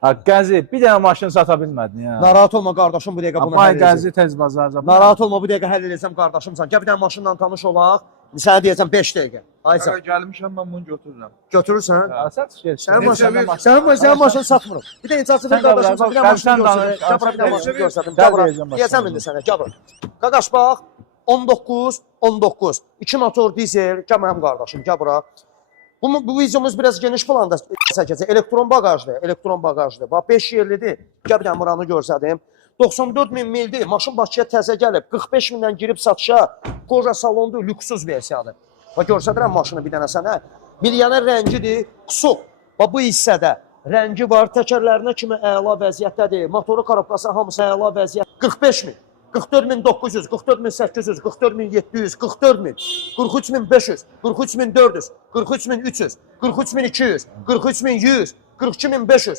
Qəzi, bir dənə maşın sata bilmədin ya. Narahat olma qardaşım, bu dəqiqə bunu Ay həll edəcəm. Qəzi tez bazarca. Narahat olma, bu dəqiqə həll edəcəm qardaşımsan. Gəl bir dənə maşınla tanış olaq. Sənə deyəcəm 5 dəqiqə. Aysa. Gəlmişəm mən bunu götürürəm. Götürürsən? Sat geç. Sənin maşını satmırıq. Bir də icazə ver qardaşım, bir də maşını göstərim. Gəl bura bir də maşını göstərim. Gəl bura. Deyəcəm indi sənə, gəl bura. Qaqaş bax, 19. 2 motor dizel, gəl mənim qardaşım, gəl bura. Bu videomuz biraz geniş planda çəkəcək. Elektron baqajdır. Bax 5 yerlidir. Gəl bir dənə buranı göstərim. 94.000 mildir. Maşın Bakıya təzə gəlib. 45 mindən girib satışa. Koja salondur, lüksüz versiyadır. Bax göstərirəm maşını bir dənə sənə. Milyonər rəngidir, qusuq. Bax bu hissədə rəngi var. Təkərlərinə kimi əla vəziyyətdədir. Motoru, korobkası hamısı əla vəziyyət. 45.000. 44.900, 44.800, 44.700, 44.000, 43.500, 43.400, 43.300, 43.200, 43.100, 42.500.